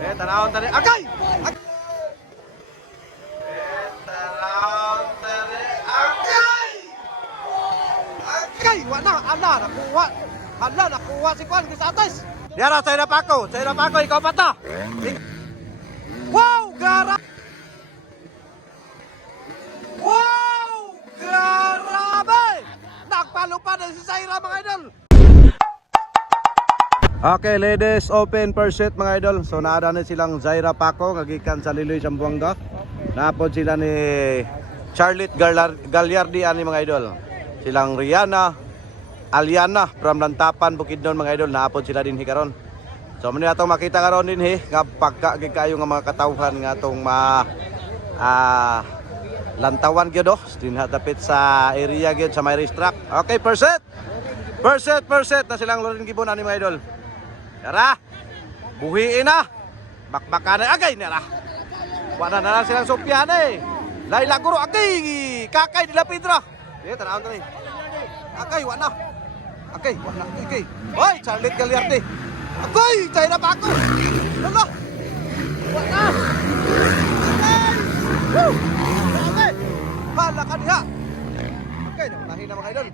Tanawon tani. Agay! Tanawon tani. Agay! Agay! Wala, ala, nakuha. Hala, nakuha si Juan Chris Ates. Yara, sa'yo na pa ako. Sa'yo na pa ako, ikaw pa ta. Wow! Gara! Wow! Grabe! Nagpalupa na si Zaira mga idol. Okay, ladies, open per set mga idol. So naada na silang Zaira Paco, ngagikan sa Liloy Zamboanga. Napod sila ni Charlotte Gagliardi ani mga idol. Silang Rihanna, Aliana from Lantapan, Bukidnon mga idol. Napod sila din hikaron. So muna natong makita karon din nga pagkagig kayo nga mga katawhan nga atong lantawan gyud din hatapit sa area gyud sa may racetrack. Okay, per set. Per set na silang Loren Gibon ani mga idol. Tara, buhiin na. Bakbakan na agay nara. Wala na lang silang sopyahan eh. Laila Guro, agay. Kakay nila Pedro. Tanawon tani. Agay, wala. Agay, wala. Agay. Hoy, Charlotte Gagliardi. Agay, Zaira Paco. Lalo. Wala. Agay. Woo. Agay. Hala ka diha. Agay, nakunahin na mga idol.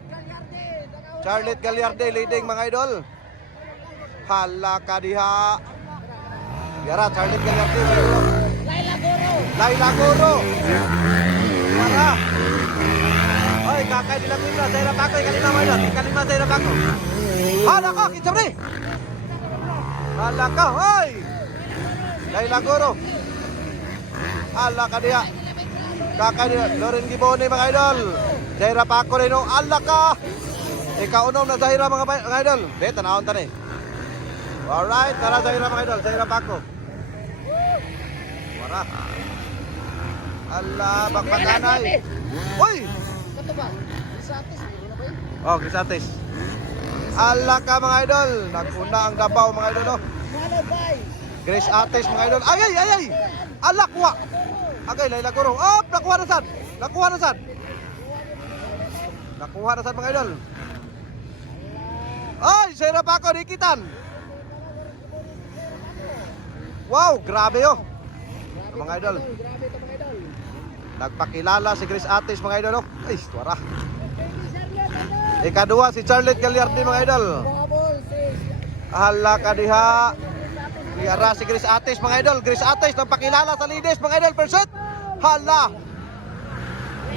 Charlotte Gagliardi leading mga idol. Hala ka diha. Yara, Charlotte Gagliardi. Laila Guro. Yara. Hoy, kakay nila Pedro. Zaira Paco, ikalima mga idol. Ikalima Zaira Paco. Hala ka, kinsabri. Hala ka, hoy. Laila Guro. Hala ka diha. Kakay nila Loren Gibon mga idol. Zaira Paco rin. Hala ka. Ikaunom na Zaira mga idol. Tanawon tani. Alright, tara Zaira mga idol. Zaira Paco. Wara. Ala, bakbakanay. Uy! Kato ba? Crisatis, ano ba yun? Oh, Crisatis. Ala ka mga idol. Naguna ang Davao mga idol. Oh. Malo bay. Chris Ates mga idol. Ay! Ala, kuha. Agay, Laila Guro. Oh, nakuha na sad. Nakuha na sad mga idol. Ay, Zaira Paco, dikitan. Wow, grabe oh. Mga idol. Grabe ito mga idol. Nagpakilala si Chris Ates mga idol. Ay, tuwara. Ikadua si Charlotte Gagliardi mga idol. Hala ka diha. Yara si Chris Ates mga idol. Chris Ates nagpakilala sa ladies mga idol. Percent. Hala.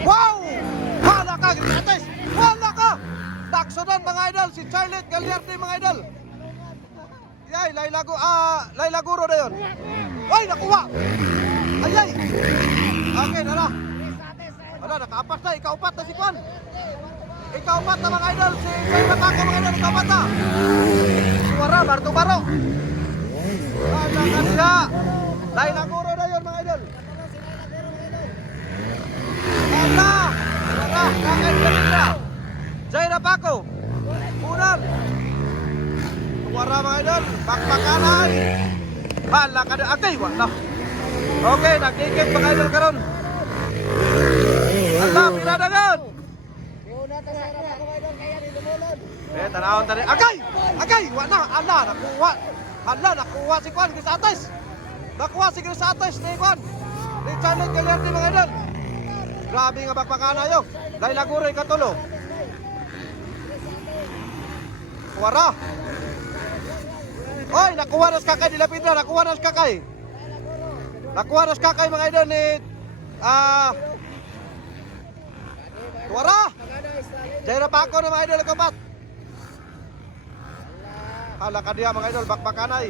Wow! Hala ka Chris Ates. Hala ka. Taksonan mga idol si Charlotte Gagliardi mga idol. Yay, Laila Guro na yun. Ay, nakuha. Ay. Okay, nara. Wala, nakaapas na. Ikaupat na si Juan. Ikaupat na mga idol. Si Zaira Paco mga idol. Ikaupat na. Suwara, Barto-Baro. Wala ka siya. Laila Guro na yun mga idol. Wala. Wala. Kakailan. Zaira Paco. Unan. Suwara mga idol. Bakbakanay. Hala ka na. Okay, wala. Okay, nagdikit mga idol karon. Hala, pinadagan. Una ta sa mga idol kaya ni lumulod. Tanawon tani. Agay, wala. Ala, nakuha. Hala, nakuha si Juan Chris Ates. Nakuha si Chris Ates ni Juan. Ni Charlotte Gagliardi mga idol. Grabe nga bakbakana yo. Laila Guro ikatulo. Wara. Oy, nakuha na sa kakay nila Pedro. Nakuha na sa kakay. Nakuha na sa kakay mga idol ni Tuwara. Zaira Paco na mga idol kapat. Hala ka diha mga idol. Bakbakanay.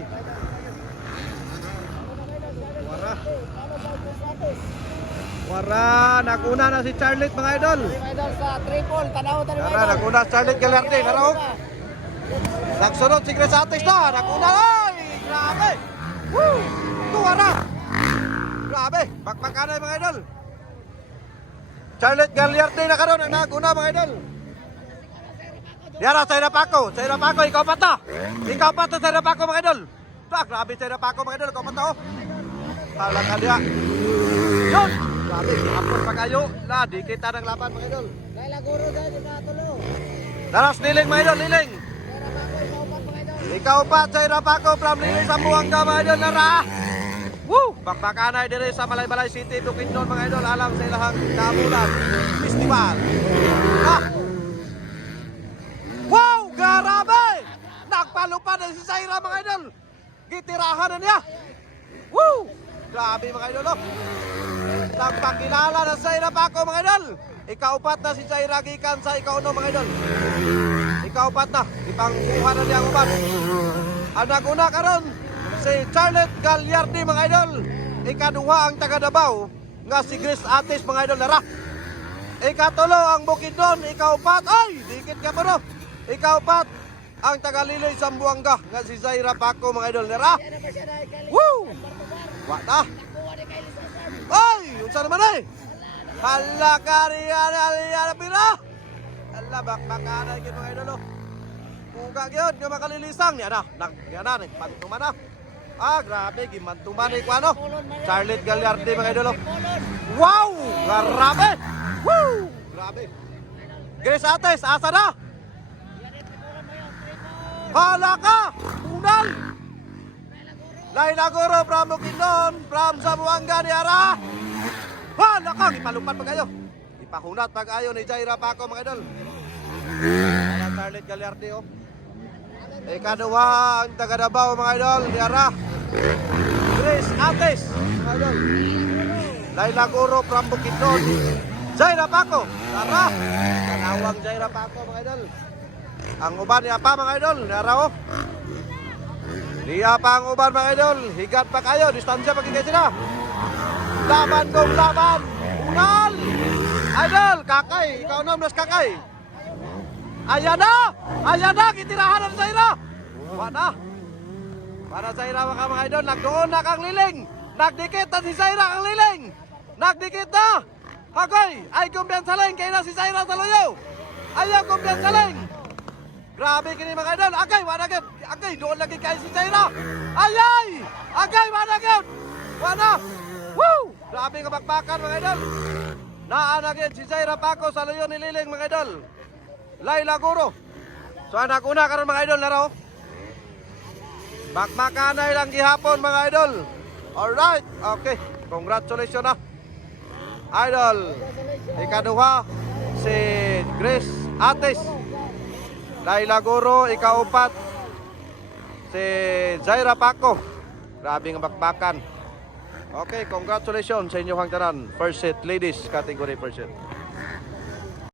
Wara. Naguna na si Charlotte mga idol. Mga idol sa triple, tanaw ta ni mga Tara, idol. naguna si Charlotte Gagliardi. Naraw. Nagsunod si Chris Ates na. Naguna. Ay, grabe. Woo! Tuwara. Grabe. Bakbakanay mga idol. Charlotte Gagliardi na karon ang naguna mga idol. Yara, Zaira Paco. Zaira Paco, ikaw pa ta. Ikaw pa ta, Zaira Paco mga idol. Grabe Zaira Paco mga idol. Ikaw pa ta oh. Hala ka diha. Yun. Grabe, hapon pa kayo. Di kita ng laban mga idol. Laila Guro dyan, ikatulo. Daras niling mga idol, niling. Zaira Paco, ikaupat mga idol. Ikaw pa, Zaira Paco from Liloy Zamboanga mga idol. Nara. Woo! Bakbakanay dire sa Malaybalay City, Bukidnon mga idol, alang sa ilahang kamulan festival. Ah! Wow! Grabe! Nagpalupad na si Zaira mga idol. Gitirahan na niya. Woo! Grabe mga idol. Oh. Nagpakilala na si Zaira pa ako mga idol. Ikaupat na si Zaira gikan sa ikauno mga idol. Ikaupat na. Ipangkuha na niya ang upat. Ang naguna karon si Charlotte Gagliardi mga idol. Ikaduha ang taga Davao nga si Grace Atis mga idol nara. Ikatulo ang Bukidnon, ikaupat. Ay, dikit ka pa no. Ikaupat ang taga Liloy Zamboanga nga si Zaira Paco mga idol nara. Woo! Wa na. Ay, unsa naman ay? Hala kariyan aliyana pira. Hala bakbakana gyud mga idol. Kuga gyud nga makalilisang niya na. Niya na nagpantuman na. Ah, grabe gimantuman ni kuano. Charlotte Gagliardi mga idol. Wow! Grabe! Woo! Grabe. Grace Ates, asa na? Hala ka! Unal! Lailaguro from Bukidnon, from Zamboanga ni Ara. Hala ka! Ipalupad pa kayo. Ipahunat pag ayo ni Zaira Paco mga idol. Hala Charlotte Gagliardi oh. Ikaduha ang taga Davao mga idol ni Ara. Grace Ates mga idol. Lailaguro from Bukidnon. Zaira Paco. Ara. Kanawang Zaira Paco mga idol. Ang uban niya pa mga idol, naraw. Niya pa ang uban mga idol, higat pa kayo, distansya pa kikay sila. Laban kong laban, unal! Idol, kakay, ikaw na mas kakay. Ayan na, kitirahan ng Zaira. Wala. Para Zaira mga idol, nagdoon na kang liling. Nagdikit na si Zaira kang liling. Nagdikit na. Hagoy, ay kumpiyansa lang, kaya na si Zaira sa loyo. Ayaw kumpiyansa lang. Grabe kini mga idol. Agay, wanagad. Agay, doon lagi kayo si Zaira. Ayay! Agay, wanagad. Wana. Woo! Grabe nga bakbakan mga idol. Naanagad si Zaira Paco sa layon ni Liling mga idol. Lailaguro. So anak una karon mga idol na raw. Bakbakanay lang gihapon mga idol. Alright. Okay. Congratulations na. Idol. Ikaduha si Grace Ates. Lailaguro, ikaupat si Zaira Paco. Grabe nga bakbakan. Okay, congratulations sa inyong tanan. First set ladies category first set.